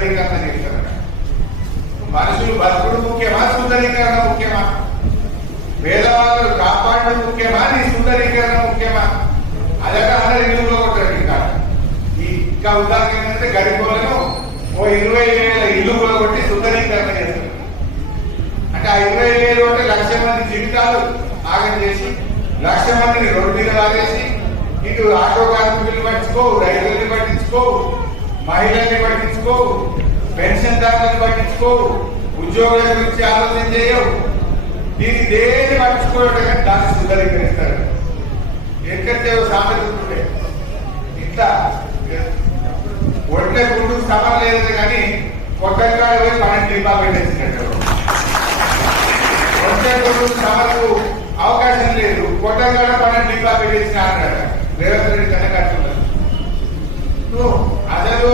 సుందరీకరణ చేస్తారట మనుషులు బతుకుడు ముఖ్యమా సుందరీకరణ ముఖ్యమా? పేదవాళ్ళు కాపాడడం ముఖ్యమా నీ సుందరీకరణ ముఖ్యమా? అదొక అందరు ఇల్లు కొట్టారు ఇంకా ఇంకా ఉదాహరణ ఏంటంటే గడిపోలను ఓ ఇరవై వేల ఇల్లు కొట్టి సుందరీకరణ చేస్తారు. అంటే ఆ ఇరవై వేలు అంటే లక్ష మంది జీవితాలు ఆగం చేసి లక్ష మందిని రోడ్డు మీద లాగేసి ఇటు ఆటో కార్మికులు పట్టించుకోవు రైతుల్ని పట్టించుకోవు మహిళల్ని పట్టించుకోవు పెన్షన్ దారులను పట్టించుకోవు ఉద్యోగుల గురించి ఆలోచన చేయవు. దీన్ని దేన్ని పట్టించుకోవడం దాన్ని సుందరీకరిస్తారు. ఎక్కడితే సామెతుంటే ఇట్లా ఒంటే గుండు సమం లేదు కానీ కొత్తగా పోయి పన్నెండు దీపాలు పెట్టేసినట్టు. ఒంటే గుండు సమరకు అవకాశం లేదు. కొత్తగా పన్నెండు దీపాలు పెట్టేసిన అన్నాడు రేవంత్ రెడ్డి అసలు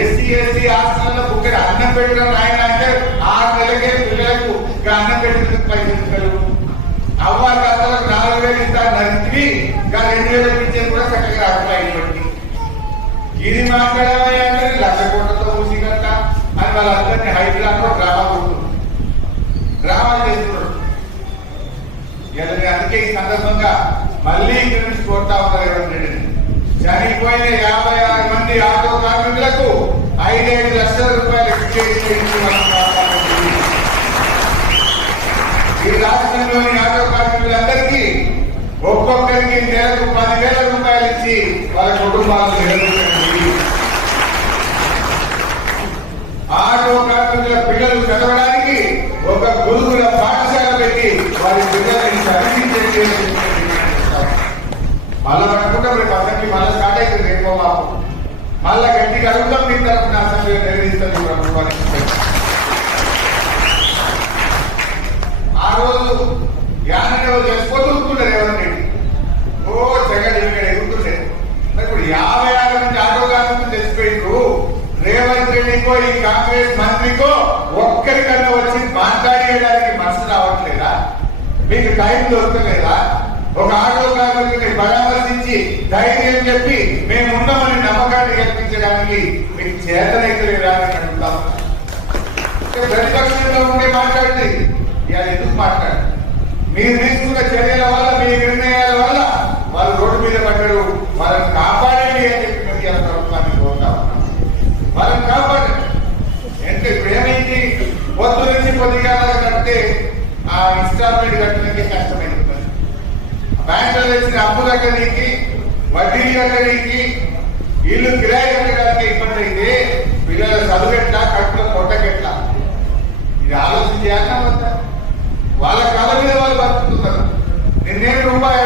ఎస్సీ ఎస్సీ హాస్టల్లో బుక్కడ అన్నం పెట్టడం ఆయన అంటే ఆరు నెలకే పిల్లలకు ఇంకా అన్నం పెట్టడానికి పైసలు ఇస్తారు. అవ్వ తాతలకు నాలుగు వేలు ఇస్తారు నరితివి ఇంకా రెండు వేలు ఇచ్చేది కూడా చక్కగా రాకపోయి ఇది మాట్లాడమని అంటే లక్ష కోట్లతో మూసి కట్ట అని వాళ్ళందరినీ హైదరాబాద్లో డ్రామా కొడుతుంది. డ్రామాలు చేస్తున్నాడు అందుకే ఈ సందర్భంగా మళ్ళీ ఇక్కడ నుంచి కోరుతా ఉన్నారు రేవంత్ రెడ్డిని చనిపోయిన యాభై ఆరు మంది ఆటో కార్మికులకు ఐదైదు లక్షల రూపాయలు ఎక్స్చేంజ్ ఈ రాష్ట్రంలోని ఆటో కార్మికులందరికీ ఒక్కొక్కరికి నెలకు పదివేల రూపాయలు ఇచ్చి వాళ్ళ కుటుంబాలను నిలబెట్టండి. ఆటో కార్మికుల పిల్లలు చదవడానికి ఒక గురుకుల పాఠశాల పెట్టి వారి పిల్లలు చదివించండి అని చెప్పి డిమాండ్ చేస్తాం. మళ్ళా పట్టుకుంటే రేపు అసెంబ్లీ మళ్ళీ స్టార్ట్ అవుతుంది రేపో మాకు మళ్ళా గట్టిగా అడుగుతాం మీ తరఫున అసెంబ్లీ నిర్వహిస్తాను ప్రభుత్వానికి ఆ రోజు యాభై రోజు చచ్చిపోతూ ఉంటుండే రేవంత్ రెడ్డి ఓ జగన్ ఇక్కడ ఎగురుతుండే ఇప్పుడు యాభై ఆరు నుంచి ఆరో కార్మికులు చచ్చిపోయిండ్రు రేవంత్ రెడ్డికో ఈ కాంగ్రెస్ మంత్రికో ఒక్కరికన్నా వచ్చి మాట్లాడేయడానికి మనసు రావట్లేదా? మీకు టైం దొరకలేదా? ఒక ఆటో కార్మికుని పరామర్శించి ధైర్యం చెప్పి మేము ఉన్నామని కల్పించడానికి మీకు చేతనైతే అని అడుగుతాం ప్రతిపక్షంలో ఉండే మాట్లాడింది ఇలా ఎందుకు మాట్లాడు మీరు తీసుకున్న చర్యల వల్ల మీ నిర్ణయాల వల్ల వాళ్ళు రోడ్డు మీద పడ్డారు. వాళ్ళని కాపాడండి అని చెప్పి మేము ప్రభుత్వాన్ని కోరుతా ఉన్నాం. వాళ్ళని కాపాడండి. అంటే ఇప్పుడు ఏమైంది? పొద్దు నుంచి కొద్దిగా కడితే ఆ ఇన్స్టాల్మెంట్ కట్టడానికి కష్టమైంది బ్యాంకులో వేసిన అప్పు కట్టడానికి వడ్డీ కట్టడానికి వీళ్ళు కిరాయి కట్టడానికి ఇబ్బంది అయితే పిల్లల చదువెట్లా కట్ల కొట్టకెట్లా ఇది ఆలోచన వాళ్ళ కాలం మీద వాళ్ళు బతుకుతున్నారు. నిన్నేం రూపాయలు